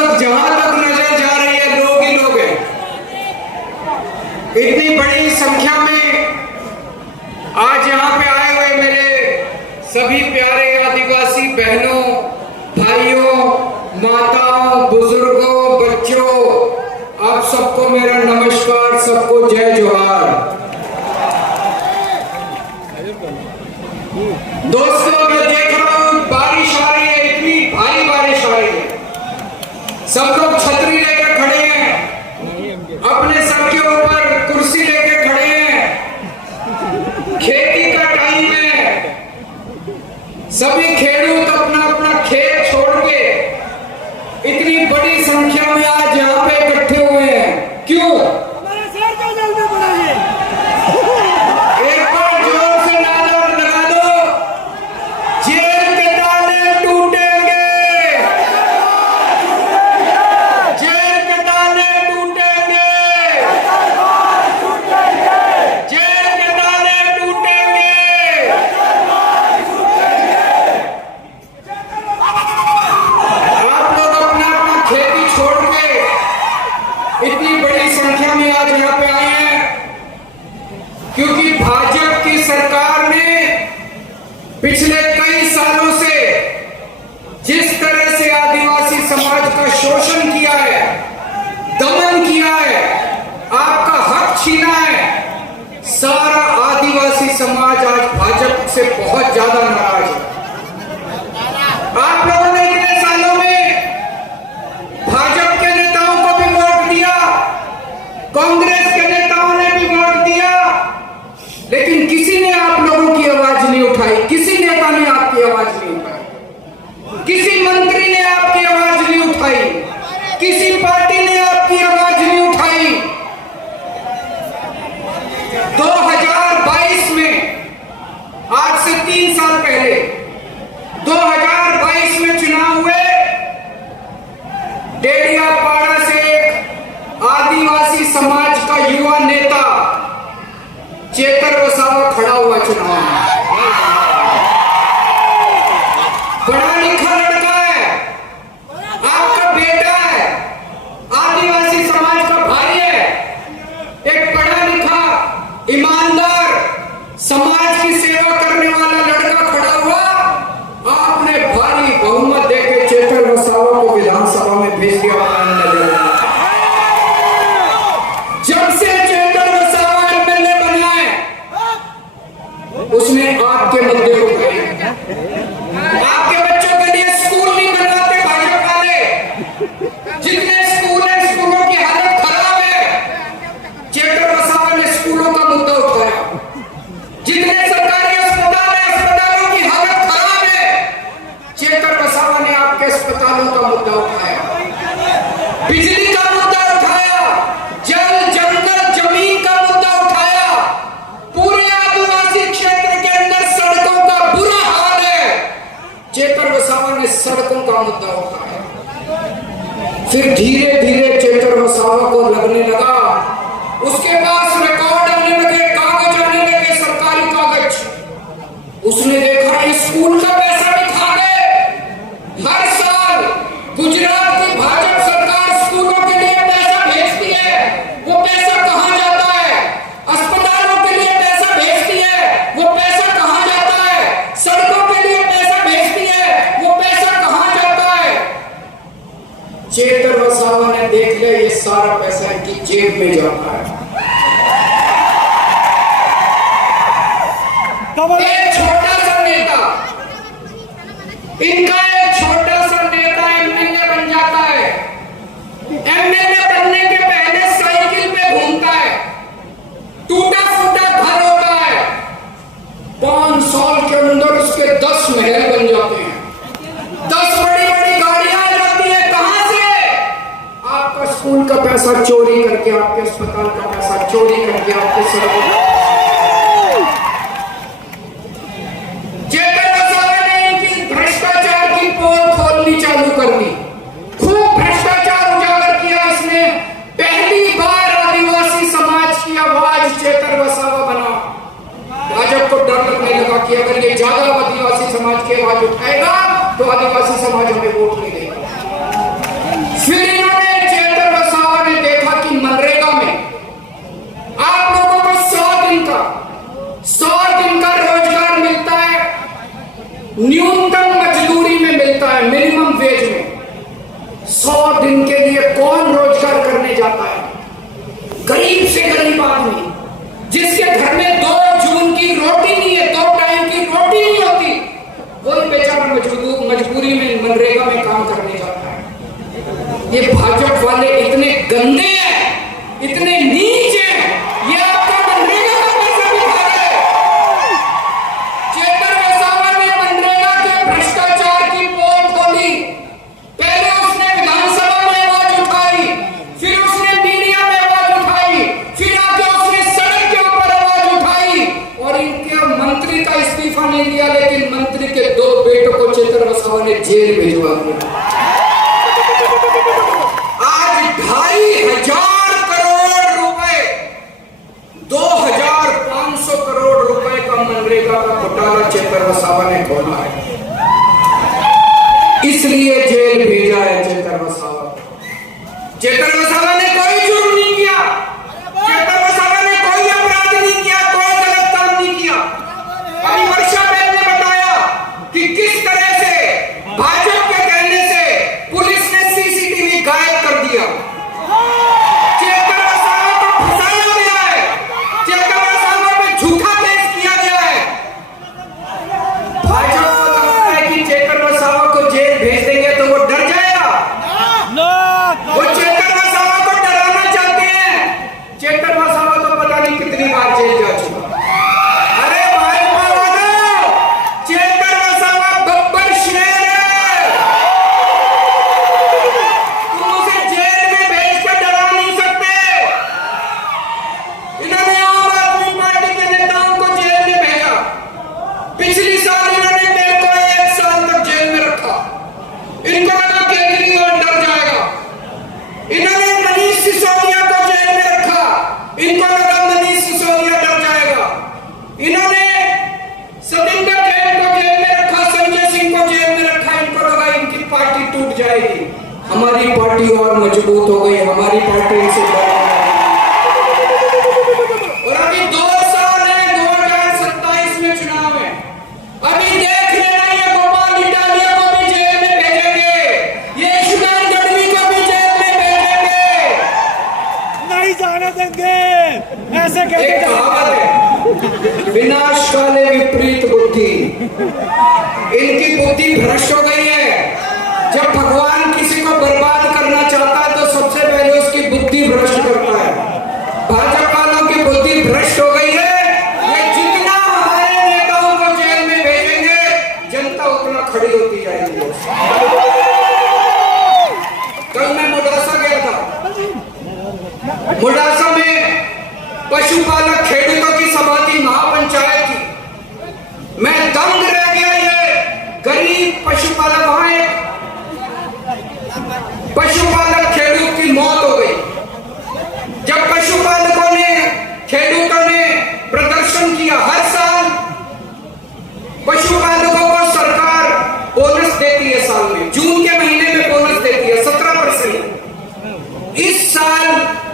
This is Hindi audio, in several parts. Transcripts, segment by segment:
वक्त जहां तक नजर जा रही है लोग ही लोग हैं। इतनी बड़ी संख्या में आज यहाँ पे आए हुए मेरे सभी प्यारे आदिवासी बहनों, भाइयों, माताओं, बुजुर्गों, बच्चों, आप सबको मेरा नमस्कार, सबको जय जोहार। दोस्तों, मैं देख रहा हूं बारिश आ रही है, इतनी भारी बारिश आ रही है। सब लोग छतरी लेकर खड़े हैं, अपने सर के ऊपर कुर्सी लेकर खड़े हैं। खेती का टाइम है, सभी खेडूत अपना अपना खेत छोड़ के इतनी बड़ी संख्या में आज यहाँ पे इकट्ठे हुए हैं। क्यों? हमारा शहर का जल्दी बढ़ाइए। एक बार जोर से नारा लगा दो, जेल के ताले टूटेंगे, जेल के ताले टूटेंगे, जेल के ताले टूटेंगे। आप लोग अपना अपना खेती छोड़ के इतनी बड़ी संख्या में आज यहाँ पे आए हैं क्योंकि भाजपा की सरकार ने पिछले कई सालों से जिस तरह से आदिवासी समाज का शोषण किया है, दमन किया है, आपका हक छीना है, सारा आदिवासी समाज आज भाजपा से बहुत ज्यादा नाराज है। आप लोगों ने इतने सालों में भाजपा के नेताओं को भी वोट दिया, कांग्रेस के नेताओं ने भी वोट दिया, लेकिन किसी ने आप लोगों की आवाज नहीं उठाई, किसी नेता ने आपकी आवाज नहीं उठाई, किसी मंत्री ने आपकी आवाज नहीं उठाई, किसी पार्टी ने आपकी आवाज नहीं उठाई। 2022 में, आज से 3 साल पहले 2022 में चुनाव हुए, डेडियापाड़ा से एक आदिवासी समाज का युवा नेता चेतर वसावा खड़ा हुआ चुनाव में। पढ़ा लिखा लड़का है, आपका बेटा है, आदिवासी समाज का भाई है, एक पढ़ा लिखा, ईमानदार, समाज की सेवा करने वाला लड़का खड़ा हुआ। आपने भारी बहुमत देकर चेतर वसावा को विधानसभा में भेज दिया। जब से चेतर वसावा एमएलए बना है, उसने आपके मुद्दे उठाए। आपके बच्चों के लिए स्कूल नहीं बनवाते भाजपा वाले, जितने स्कूल हैं स्कूलों की हालत खराब है, चेतर वसावा ने स्कूलों का मुद्दा उठाया। जितने सरकारी अस्पताल है, अस्पतालों की हालत खराब है, चेतर वसावा ने आपके अस्पतालों का मुद्दा उठाया, बिजली का मुद्दा उठाया, जल जंगल जमीन का मुद्दा उठाया। पूरे आदिवासी क्षेत्र के अंदर सड़कों का बुरा हाल है, चेतर वसावा ने सड़कों का मुद्दा उठाया। फिर धीरे धीरे चेतर वसावा को लगने लगा, उसके पास रिकॉर्ड आने लगे, कागज आने लगे, सरकारी कागज। उसने देखा ये स्कूल का पैसा भी खा गए। हर साल गुजरात की भाजपा सरकार स्कूलों के लिए पैसा भेजती है, वो पैसा कहां जाता है? अस्पतालों के लिए पैसा भेजती है, वो पैसा कहां जाता है? सड़कों के लिए पैसा भेजती है, वो पैसा कहां जाता है? चेतर वसावा ने देख लिया ये सारा पैसा इनकी जेब में जाता है। एक छोटा सा नेता, इनका एक छोटा सा नेता एमएलए बन जाता है। एमएलए बनने के पहले साइकिल पे घूमता है, टूटा फूटा घर होता है, 5 साल के अंदर उसके 10 महल बन जाते हैं, 10 बड़ी बड़ी गाड़ियां आ जाती है। कहां से? आपका स्कूल का पैसा चोरी करके, आपके अस्पताल का पैसा चोरी करके, आपके सड़कों पोल खोलनी चालू कर दी, खूब भ्रष्टाचार उजागर किया इसने। पहली बार आदिवासी समाज की आवाज चेतर वसावा बना। भाजपा को डर लगने लगा कि अगर ये ज्यादा आदिवासी समाज की आवाज उठाएगा तो आदिवासी समाज हमें वोट नहीं देगा। फिर ये भाजपा वाले इतने गंदे हैं, इतने नीच हैं, ये आपका मनरेगा का पैसा भी खा रहे हैं। चेतन वसावा ने मनरेगा के भ्रष्टाचार की पोल खोली। पहले उसने विधानसभा में आवाज उठाई, फिर उसने मीडिया में आवाज उठाई, फिर आके उसने सड़क के ऊपर आवाज उठाई और इनके मंत्री का इस्तीफा नहीं दिया, लेकिन मंत्री के 2 बेटों को चेतन वसावा ने जेल भेजवा दिया। आज 2,500 करोड़ रुपए, 2,500 करोड़ रुपए का मनरेगा का घोटाला चेतन वसावा ने खोला है, इसलिए जेल भेजा है चेतन वसावा। चेतन वसावा ने कोई जुर्म नहीं किया, चेतन वसावा ने कोई अपराध नहीं किया, कोई गलत काम नहीं किया। अभी वर्षा बहन ने बताया कि किस तरह से भाजपा के कहने से पुलिस ने सीसीटीवी गायब कर दिया। चेतन वसावा को फंसाया गया है, चेतन वसावा पे झूठा केस किया गया है। भाजपा को लगता है कि चेतन वसावा को जेल भेज देंगे तो वो डर जाएगा। वो चेतन वसावा को डराना चाहते हैं। चेतन वसावा तो पता नहीं कितनी बार जेल जा चुका। अरे भाजपा वालों, चेतन वसावा गब्बर शेर है, तुम उसे जेल में भेज कर डरा नहीं सकते। इन्होंने आम आदमी पार्टी के नेताओं को जेल में भेजा। पिछली साल इन्होंने मेरे को 1 साल तक जेल में रखा। इनको लगा केजरीवाल डर जाएगा। इन्होंने मनीष सिसोदिया को जेल में रखा, इनको लगा मनीष सिसोदिया डर जाएगा। इन्होंने सतिंदर जैन को जेल में रखा, संजय सिंह को जेल में रखा, इनको लगा इनकी पार्टी टूट जाएगी। हमारी पार्टी और मजबूत हो गई, हमारी पार्टी इनसे बड़ी हो गई। और अभी 2 साल है, 2027 में चुनाव है। अभी देख लेना, ये गोपाल इटालिया को भी जेल में भेजेंगे, ये सुदान गढ़वी को भी जेल में भेजेंगे। नहीं जाने देंगे, ऐसे एक कैसे कहावत है, विनाश काले विपरीत बुद्धि। इनकी बुद्धि भ्रष्ट हो गई है। जब भगवान किसी को बर्बाद करना चाहता है तो सबसे पहले उसकी बुद्धि भ्रष्ट करता है। भाजपा वालों की बुद्धि भ्रष्ट हो गई है। ये जितना हमारे नेताओं को जेल में भेजेंगे, जनता उतना खड़ी होती जाएगी। कल मैं मोडासा गया था। मोडासा में पशुपालक खेडूतों की सभा थी, महापंचायत थी। मैं दंग रह गया। ये गरीब पशुपालक, वहां एक पशुपालक खेडूत की मौत हो गई। जब पशुपालकों ने, खेडूतों ने प्रदर्शन किया, हर साल पशुपालकों को सरकार बोनस देती है, साल में जून के महीने में बोनस देती है 17%। इस साल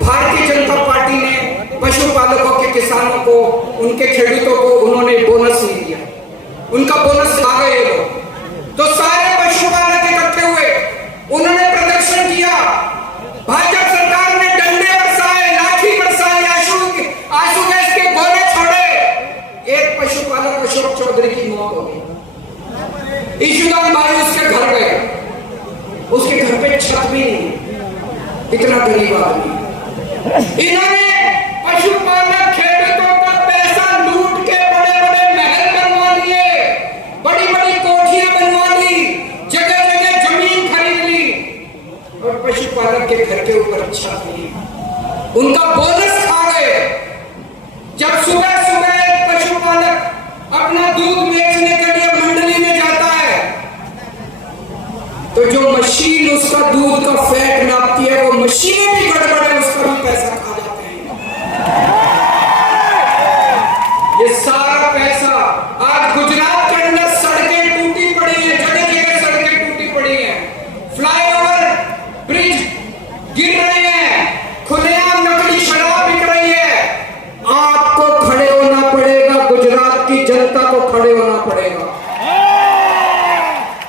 भारतीय जनता पार्टी ने पशुपालकों के किसानों को, उनके खेडूतों को उन्होंने बोनस नहीं दिया, उनका बोनस खा गए लोग। तो सारे पशुपालक इकट्ठे हुए, उन्होंने प्रदर्शन किया। भाजपा सरकार ने डंडे बरसाए, लाठी बरसाए, आंसू गैस के गोले छोड़े। एक पशुपालक अशोक चौधरी की मौत हो गई। ईशुदान भाई उसके घर गए, उसके घर पे छत भी नहीं, इतना गरीब आदमी। इन्होंने पशुपालक खेडूतों का पैसा लूट के बड़े बड़े महल बनवा लिए, बड़ी बड़ी कोठियां बनवा ली, जगह जगह जमीन खरीद ली और पशुपालक के घर के ऊपर छत नहीं, उनका बोनस खा गए। जब सुबह सुबह पशुपालक अपना दूध बेचने के लिए मंडली में जाता है तो जो मशीन उसका दूध का फैट नापती है, वो मशीनें भी गड़बड़ है, उसका भी पैसा खा जाते हैं। ये सारा पैसा आज गुजरात के अंदर सड़कें टूटी पड़ी हैं, जगह जगह सड़कें टूटी पड़ी हैं, फ्लाईओवर ब्रिज गिर रहे हैं, खुलेआम नकली शराब बिक रही है। आपको खड़े होना पड़ेगा, गुजरात की जनता को खड़े होना पड़ेगा।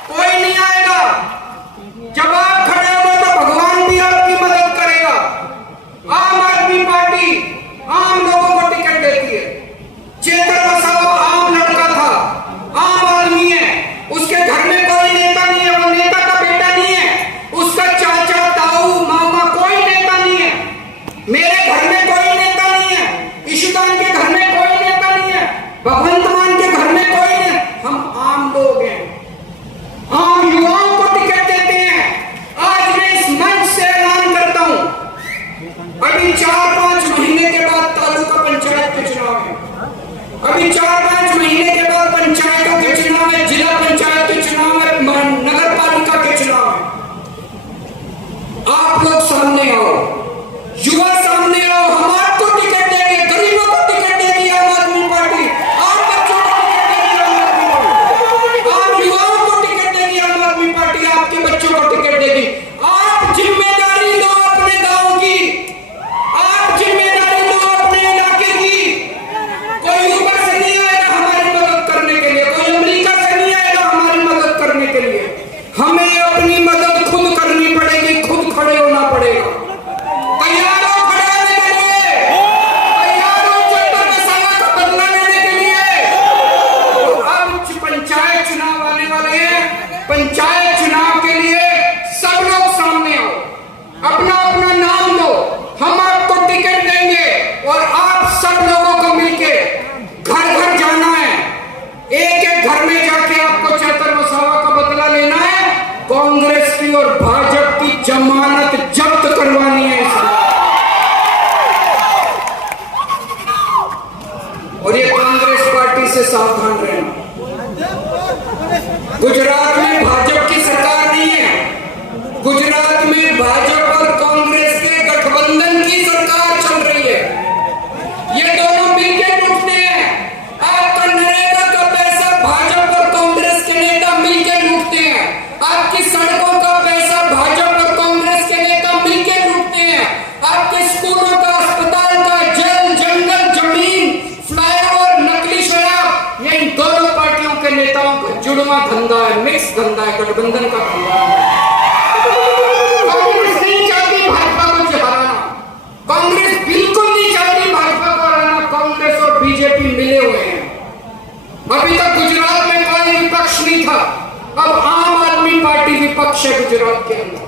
कोई नहीं आएगा। जब आप खड़े होंगे तो भगवान भी आपकी मदद करेगा। सामने आओ, युवा सामने आओ। हम आपको टिकट देंगे, गरीबों को टिकट देगी आम आदमी पार्टी, आप बच्चों को टिकट देगी आम आदमी पार्टी, आप युवाओं को टिकट देगी आम आदमी पार्टी, आपके बच्चों को टिकट देगी। आप जिम्मेदारी लो अपने गांव की, आप जिम्मेदारी लो अपने इलाके की। कोई ऊपर से नहीं आएगा हमारी मदद करने के लिए, कोई अमेरिका से नहीं आएगा हमारी मदद करने के लिए। हमें अपनी मदद खुद करनी पड़ेगी, खुद खड़े होना पड़ेगा। तैयार हो खड़े होने के लिए, तैयार हो चेतर वसावा का बदला लेने के लिए। तो अब पंचायत चुनाव आने वाले हैं, पंचायत चुनाव के लिए सब लोग सामने आओ, अपना अपना नाम दो, हम आपको टिकट देंगे और आप सब लोगों को मिलके घर घर जाना है। एक एक घर में जाके आपको चेतर वसावा का बदला लेना है, कांग्रेस की और भाजपा की जमानत जब्त करवानी है इस बार। और ये कांग्रेस पार्टी से सावधान रहना। गुजरात में भाजपा की सरकार नहीं है, गुजरात में भाजपा और कांग्रेस के गठबंधन की सरकार चल रही है। ये दोनों मिलकर लूटते हैं। आपका नरेगा का पैसा भाजपा और कांग्रेस के नेता मिलकर लूटते हैं। आपकी सड़कों का पैसा भाजपा और कांग्रेस के नेता मिलकर लूटते हैं। आपके स्कूलों का, अस्पताल का, जल, जंगल, जमीन, फ्लाईओवर, नकली शराब, ये इन दोनों पार्टियों के नेताओं का जुड़वा धंधा है, मिक्स धंधा है, गठबंधन का धंधा है। कांग्रेस नहीं चाहती भाजपा को हराना, कांग्रेस बिल्कुल नहीं चाहती भाजपा को हराना। कांग्रेस और बीजेपी मिले हुए हैं। अभी तक गुजरात में कोई विपक्ष नहीं था, अब आम आदमी पार्टी विपक्ष है गुजरात के अंदर।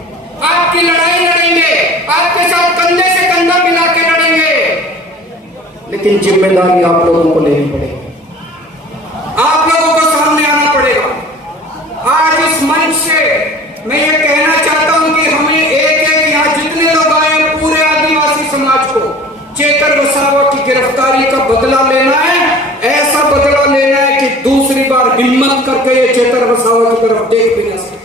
आपकी लड़ाई लड़ेंगे, आपके साथ कंधे से कंधा मिला के लड़ेंगे, लेकिन जिम्मेदारी आप लोगों को लेनी पड़ेगी, आप लोगों को सामने आना पड़ेगा। आज इस मंच से मैं ये कहना चाहता हूं कि हमें एक एक यहाँ जितने लोग आए पूरे आदिवासी समाज को चेतर वसावा की गिरफ्तारी का बदला लेना है। ऐसा बदला लेना है कि दूसरी बार हिम्मत करके ये चेतर वसावा की तरफ देख भी ना सके।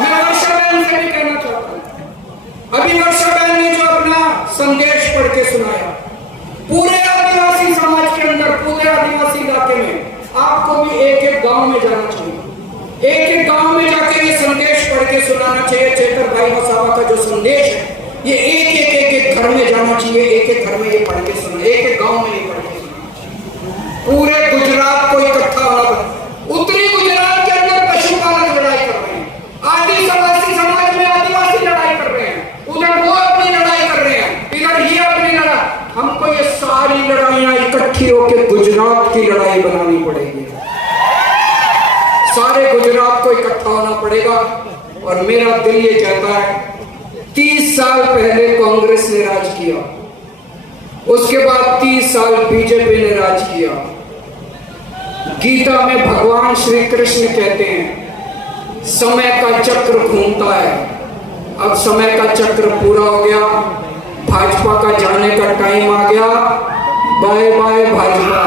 मैं वर्षा बहन से भी कहना चाहता हूं, अभी वर्षा बहन ने जो अपना संदेश पढ़ के सुनाया, पूरे आदिवासी समाज के अंदर, पूरे आदिवासी इलाके में आपको भी एक एक गांव में जाना चाहिए, एक एक गांव में जाके ये संदेश पढ़ के सुनाना चाहिए। चेतर भाई वसावा का जो संदेश है ये एक घर में जाना चाहिए, एक एक घर में ये पढ़ के सुना, एक एक गांव में ये पढ़ के सुना। पूरे गुजरात को इकट्ठा होना। उत्तरी गुजरात के अंदर पशुपालक लड़ाई कर रहे हैं, आदिवासी समाज में आदिवासी लड़ाई कर रहे हैं, उधर वो अपनी लड़ाई कर रहे हैं, इधर ये अपनी लड़ाई। हमको ये सारी लड़ाइयां इकट्ठी होकर गुजरात की लड़ाई बनानी पड़ेगी। सारे गुजरात को इकट्ठा होना पड़ेगा। और मेरा दिल ये कहता है, 30 साल पहले कांग्रेस ने राज किया, उसके बाद 30 साल बीजेपी ने राज किया। गीता में भगवान श्री कृष्ण कहते हैं समय का चक्र घूमता है। अब समय का चक्र पूरा हो गया, भाजपा का जाने का टाइम आ गया। Bye bye Bhajpa.